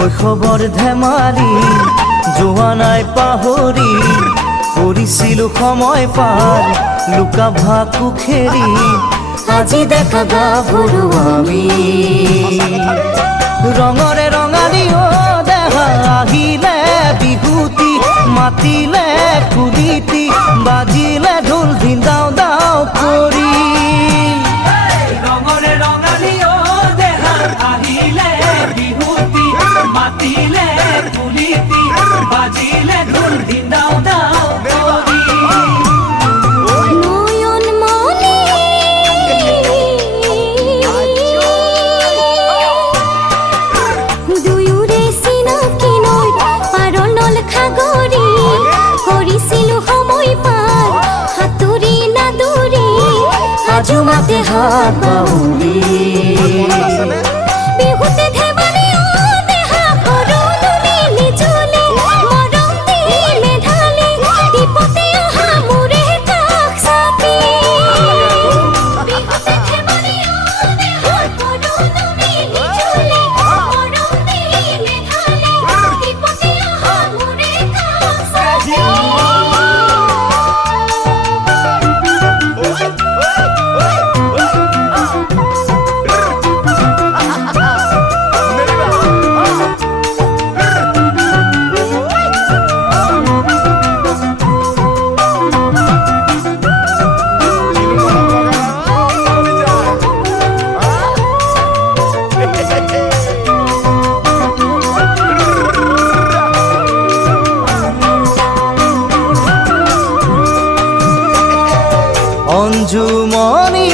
শৈশৱৰ ধেমালি যোৱা নাই পাহৰি কৰিছিলো সময় পাৰ লুকা ভাকু খেৰি আজি দেখা গাভৰু আমি ৰঙৰে ৰঙালী দেহা আহিলে বিহুতি মাতিলে কুলিতি বাজিলে ঢোল ধিন্দাও দাও কৰি ৰঙৰে ৰঙালী দেহা আহিলে বিহুতি মাতিলে কুলিতি বাজিলে ঢোল ধিন্দাও দাও কৰি জুমাতে হাত বাউলি বিহুতে ধেমালি দেহা কৰো তুমি নিজলে মৰম দিলে ঢালি দীপতে অহা মোৰে কাষ চাপি বিহুতে ধেমালি দেহা কৰো তুমি নিজলে মৰম দিলে ঢালি দীপতে অহা মোৰে কাষ চাপি অঞ্জুমণি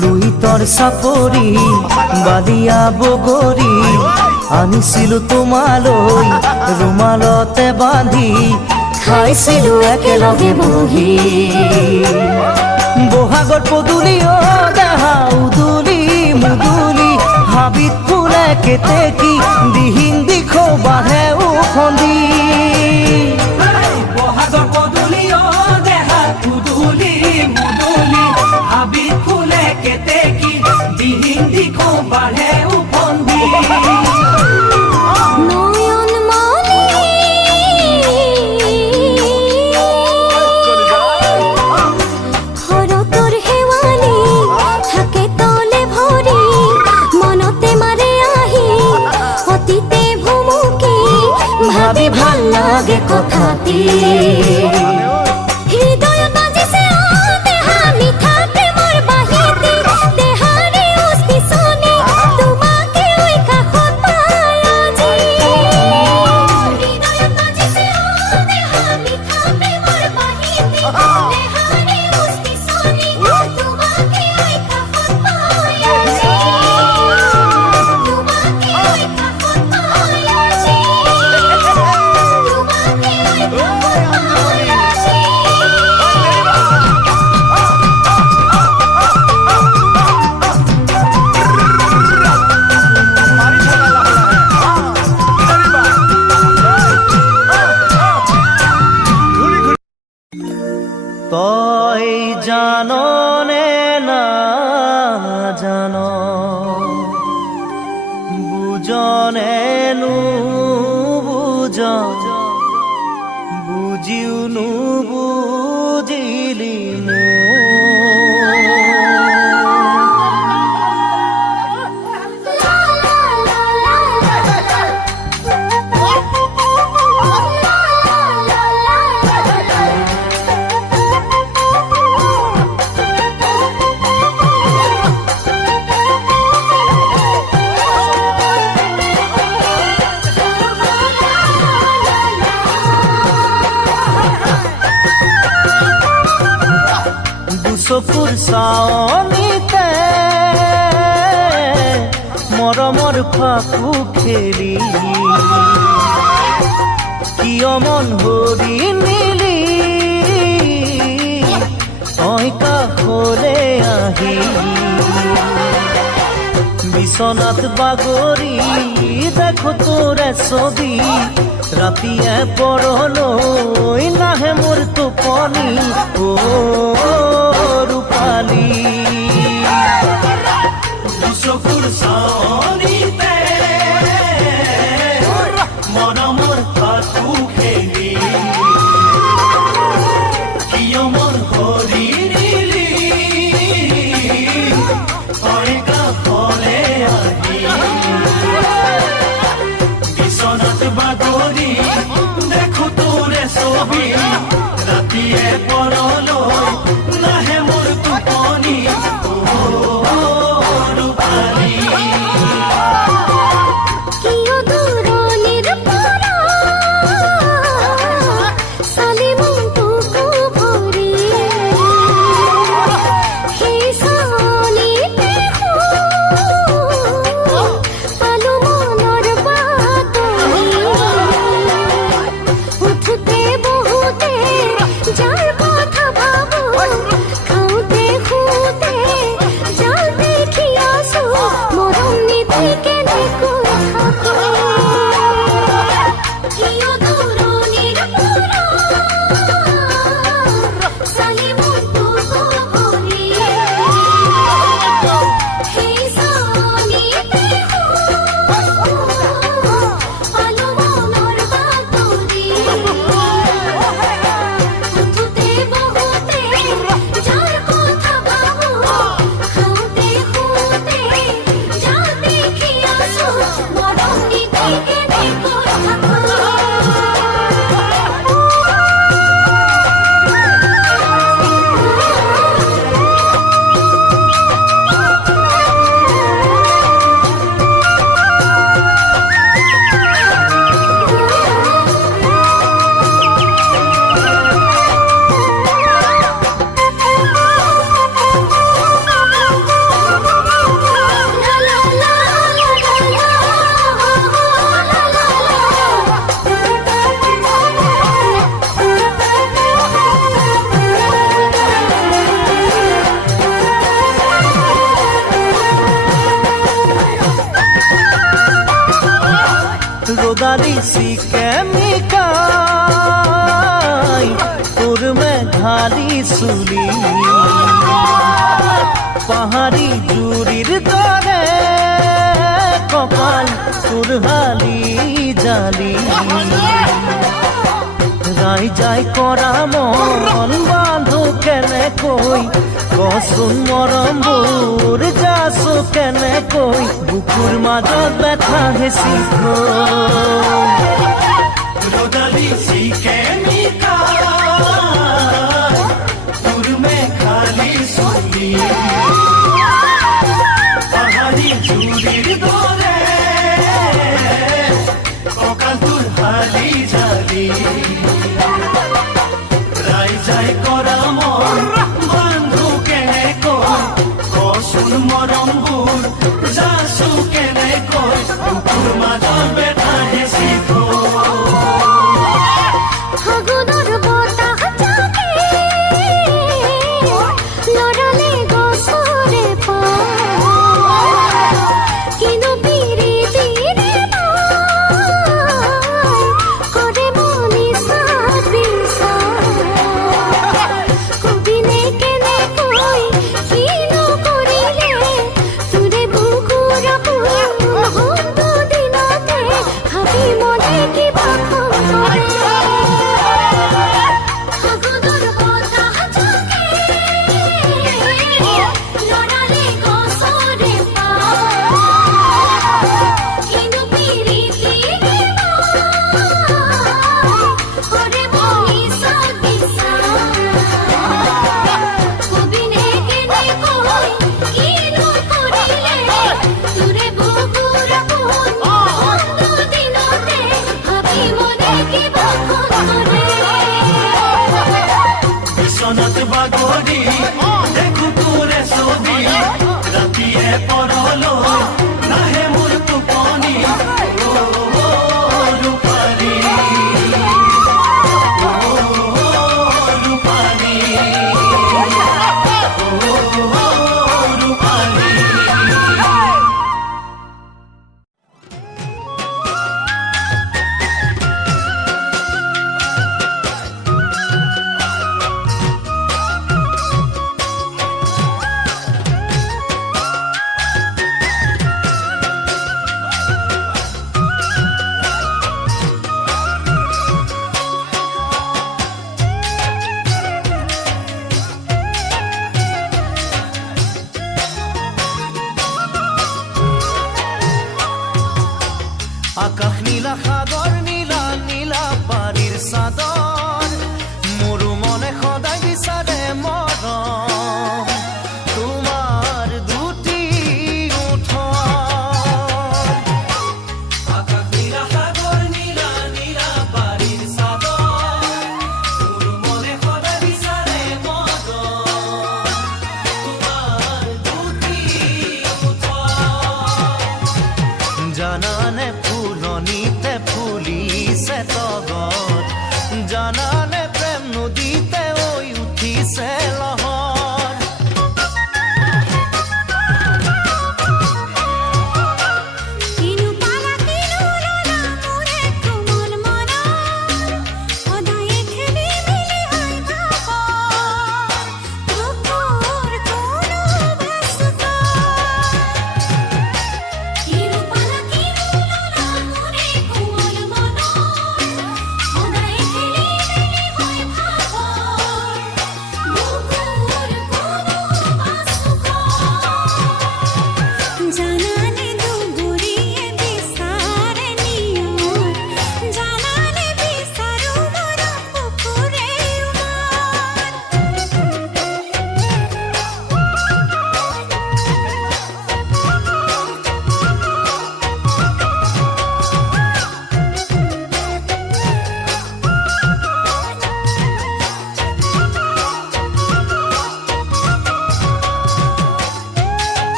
লুইতৰ চাপৰি বালিয়া বগৰী আনিছিলো তোমালৈ ৰুমালতে বান্ধি খাইছিলো একেলগে বহি বহাগৰ পদূলি দেহা উদুলি মুদুলি হাবিত ফুলে কেতেকী দিহিং দিখৌ বাঢ়ে উফন্দি বহাগৰ পদূলি দেহা উদুলি মুদুলি হাবিত ফুলে কেতেকী দিহিং দিখৌ বাঢ়ে উফন্দি ভাবি ভাল লাগে কথাটি হৃদয় বাজিছে দেহা মিঠা প্ৰেমৰ বাহিতি দেহাৰে উস্তি চনি তোমাকে ঐ কাষত পাই আজি হৃদয় বাজিছে দেহা মিঠা প্ৰেমৰ বাহিতি দেহাৰে উস্তি চনি তোমাকে ঐ কাষত পাই আজি তোমাকে ঐ কাষত পাই আজি তই জাননে না জান বুজনে নুবুজ বুজিও নুবুজিলি চকুৰ চাৱনিতে মৰমৰ ফাকু খেলি কিয় মন ভৰি নিলি তই কাষলে আহি বিচনাত বাগৰি দেখো তোৰে ছবি ৰাতিয়ে পৰলৈ নাহে মোৰ টোপনি অ' ৰূপালী পৰলৈ নাহে মোৰ টোপনি ৰূপালী কিয় দূৰণিৰ পৰা চালি মনটোকো ভৰি সেই চালিতে পালো মনৰ বাতৰি উঠোতে বহুতে যাৰ কথা ভাবো খাওঁতে শুওঁতে যাৰ দেখি আছো মৰম নীতি কেনেকৈ থাকো কিয় দূৰণিৰ পৰা চালি মনটোকো ভৰি সেই চালিতে পালো মনৰ বাতৰি উঠোতে বহুতে যাৰ কথা ভাবো খাওঁতে শুওঁতে যাৰ দেখি আছো মৰম নীতি কেনেকৈ থাকো রোদারি সিকেমিকাই তোর মেঘালি চুলি পাহাড়ি জুরির দরে কপাল তোর হালি জালি রাই যাই করা মন বাঁধো কেনে কই কচোন মৰমবোৰ যাচো কেনে কই বুকুৰ মাজত ব্যথা হেঁচি ৰ'দালি চিকেমিকাই তোৰ মেঘালি চুলি পাহাৰী জুৰিৰ দৰে কঁকাল তোৰ হালি জালি ৰাইজাই কৰা মন বান্ধো কেনেকৈ কচোন মৰমবোৰ যাচো কেনেকৈ বুকুৰ মাজত ব্যথা হেঁচি ফাগুনৰ বতাহ জাকে লৰালে গছৰে পাত কিনো পিৰিতিৰে কৰে মনি চাবিচা কবিনে কেনেকৈ কিনো কৰিলে তোৰে বুকুৰ বন্ধু দিনতে ভাবি মনে কিবা কৰে ফাগুনৰ বতাহ জাকে লৰালে গছৰে পাত কিনো পিৰিতিৰে কৰে মনি চাবিচা কবিনে কেনেকৈ কিনো কৰিলে তোৰে বুকুৰ বন্ধু দিনতে ভাবি মনে কিবা কৰে বিচনাত বাগৰি দেখো তোৰে ছবি ৰাতিয়ে পৰলৈ নাহে মোৰ টোপনি ৰূপালী ৰূপালী ৰূপালী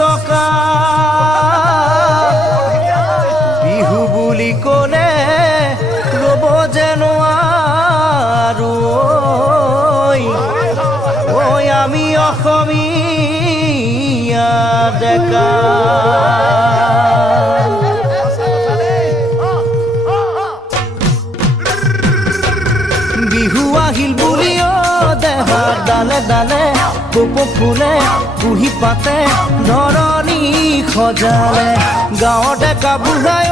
চকা বিহু বুলি ক'লে ৰ'ব যেন আৰু ঐ আমি অসমীয়া ডেকা বিহু আহিল বুলি দেহাৰ ডালে ডালে কপৌ ফুলে কুহি পাতে ধৰণী সজালে গাঁৱৰ ডেকা বুঢ়াই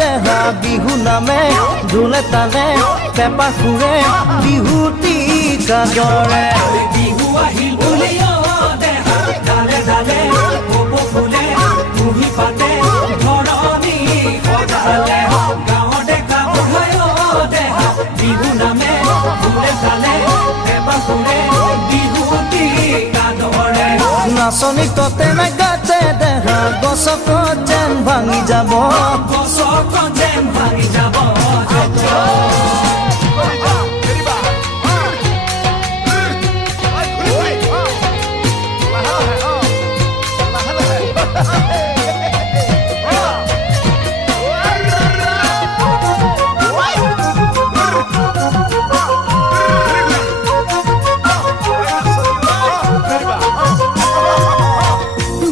দেহা বিহু নামে ঢোলে তালে পেপা সুৰে বিহুটি কাজৰে বিহু আহিল বুলি দেহা ডালে ডালে কপৌ ফুলে কুহি পাতে ধৰণী সজালে গাঁৱৰ ডেকা বুঢ়াই দেহা বিহু নামে ঢোলে তালে পেপা সুৰে বিহুটি কাজৰে নাচনি ততে নাই গাতে দেহা গছক যেন ভাঙি যাব গছক যেন ভাঙি যাব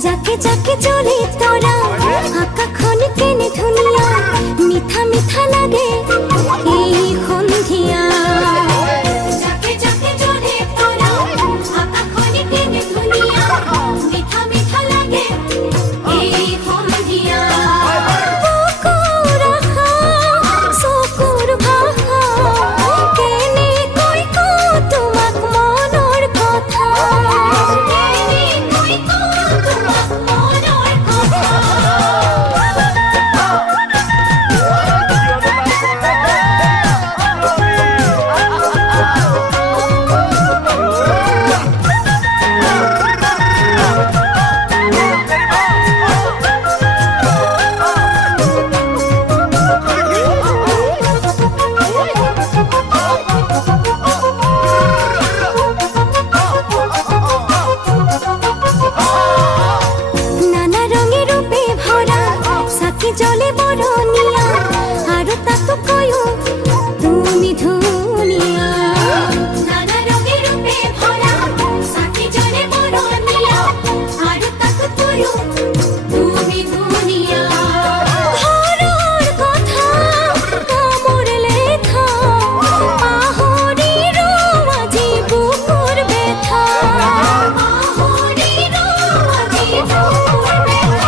যাকে যাকে চলে তোরা আকাখন কেনে ধুনিয়া মিঠা মিঠা লাগে এই সন্ধিয়া যাকে যাকে চলে তোরা আকাখন কেনে ধুনিয়া মিঠা মিঠা লাগে এই সন্ধিয়া বকুৰা চকুৰ ভাষা কেনে কৈ তোমাক মনৰ কথা কেনে কৈ তোমাক মনৰ কথা নানা ৰঙে ৰূপে ভৰা চাকি জ্বলে বৰণীয়া আৰু তাতো কয়ো তুমি ধুনীয়া নানা ৰঙে ৰূপে ভৰা চাকি জ্বলে বৰণীয়া আৰু তাতো কয়ো তুমি ধুনীয়া ঘৰৰ কথা কামৰ লেখা পাহৰি আজি বুকুৰ বেথা পাহৰি আজি বুকুৰ বেথা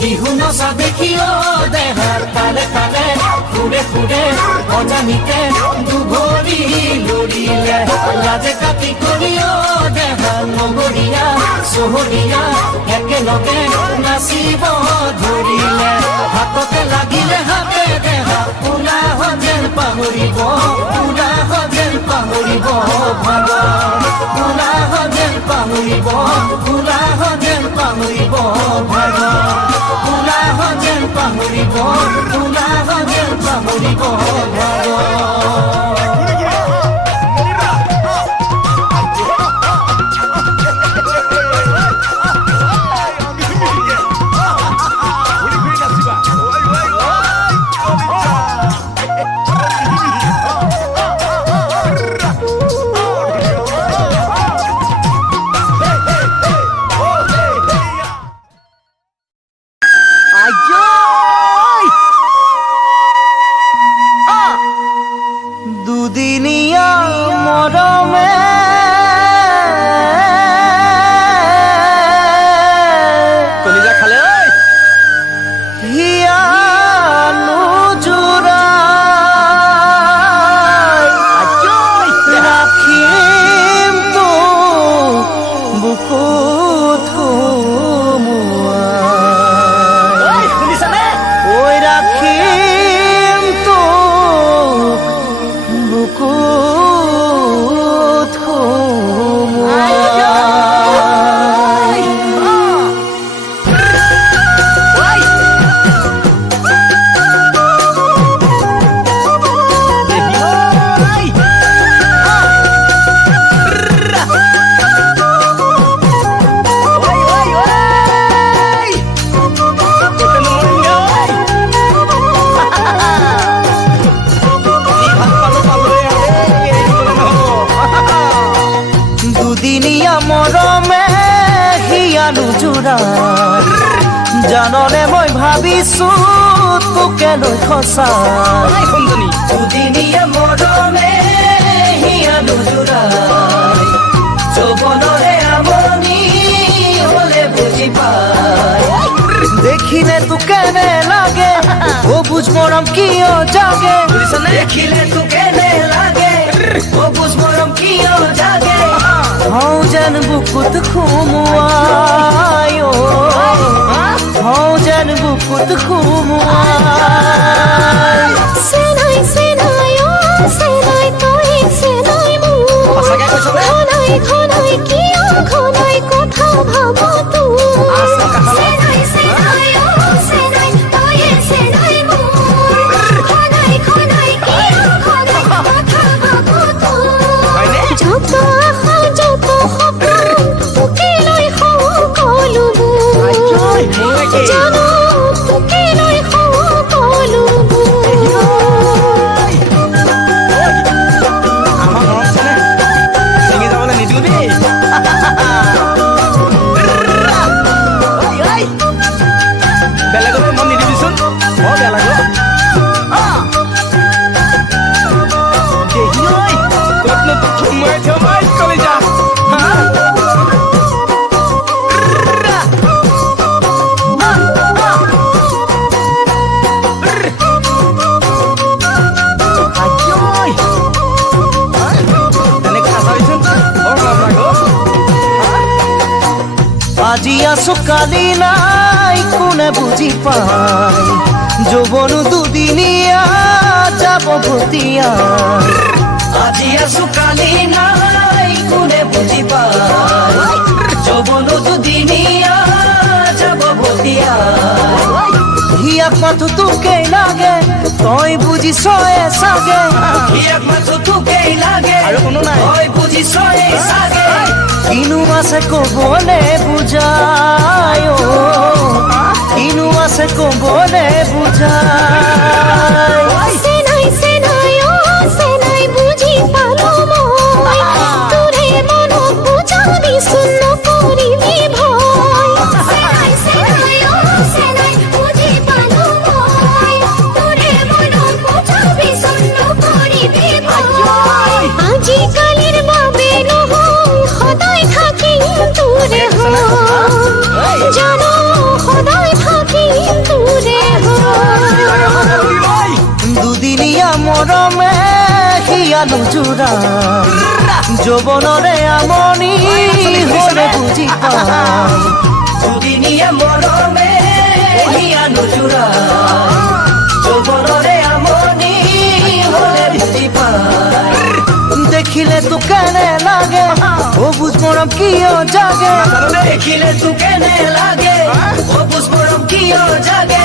বিহু নচা দেখি দেহাৰ তালে তালে ফুৰে ফুৰে অজানিতে দুভৰি লৰিলে লাজে কাটি কৰি দেহাৰ নগৰীয়া চহৰীয়া একেলগে নাচিব ধৰিলে হাততে লাগিলে হাতে দেহা উলাহ যেন পাহৰিব উলাহ যেন পাহৰিব ভাগৰ উলাহ যেন পাহৰিব উলাহ যেন পাহৰিব ভাগৰ উলাহ যেন পাহৰিব উলাহ যেন পাহৰিব ভাগৰ দুদিনীয়া মৰমে কলিজা খালে হিয়া নুজুৰা ৰাখিম তো বুকুত সোমোৱাই ঐ ৰাখিম তো বুকুত সোমোৱাই নুজুৰাই জাননে মই ভাবিছো তোকে লৈ সঁচাই দুদিনীয়া মৰমে হিয়া নুজুৰাই যৌৱনৰে আমনি হলে বুজি পায় দেখিলে তো কেনে লাগে সবুজ মৰম কিয় জাগে দেখিলে তো কেনে লাগে সবুজ মৰম কিয় জাগে হওঁ যেন বুকুত সুমুৱাই হওঁ যেন বুকুত সুমুৱাই সেনাই সেনাই ও সেনাই তই সেনাই মোৰ ঘনাই ঘনাই কিয় ঘনাই কথা ভাব সেনাই সেনাই ও সেনাই তই সেনাই মোৰ ঘনাই ঘনাই কিয় ঘনাই কথা ভাব যত আশা যত সপোন তোকে লৈ সকলোবোৰ জানো তোকে লৈ সকলোবোৰ বেলেগলৈ মন নিদিবিচোন বৰ বেয়া লাগে ক'তনো তোক সোমাই থমাই চলি যা আজি আছো কালি নাই কোনে বুজি পায় যৌৱন দুদিনীয়া যাব ভতিয়া আজি আছো কালি নাই কোনে বুজি পায় যৌৱন দুদিনীয়া যাব ভতিয়া হিয়াক মাথো তোকেই লাগে তই বুজিছয়ে চাগে হিয়াক মাথো তোকেই লাগে আৰু কোনো নাই তই বুজিছয়ে চাগে কিনো আছে কবলে বুজাই কিনো আছে কবলে বুজাই সেনাই সেনাই ও সেনাই বুজি পালো মই তোৰে মনক বুজাবি শূন্য কৰিবি ভয় সেনাই সেনাই ও সেনাই বুজি পালো মই তোৰে মনক বুজাবি শূন্য কৰিবি ভয় আজিকালিৰ বাবে নহয় সদায় থাকিম তোৰে হয় জানো সদায় থাকিম তোৰে হয় দুদিনীয়া মৰমে হিয়া নুজুৰাই যৌৱনৰে আমনি হলে বুজি পায় দুদিনীয়া মৰমে হিয়া নুজুৰাই যৌৱনৰে আমনি হলে বুজি পায় দেখিলে তো কেনে লাগে সবুজ মৰম কিয় জাগে দেখিলে তো কেনে লাগে সবুজ মৰম কিয় জাগে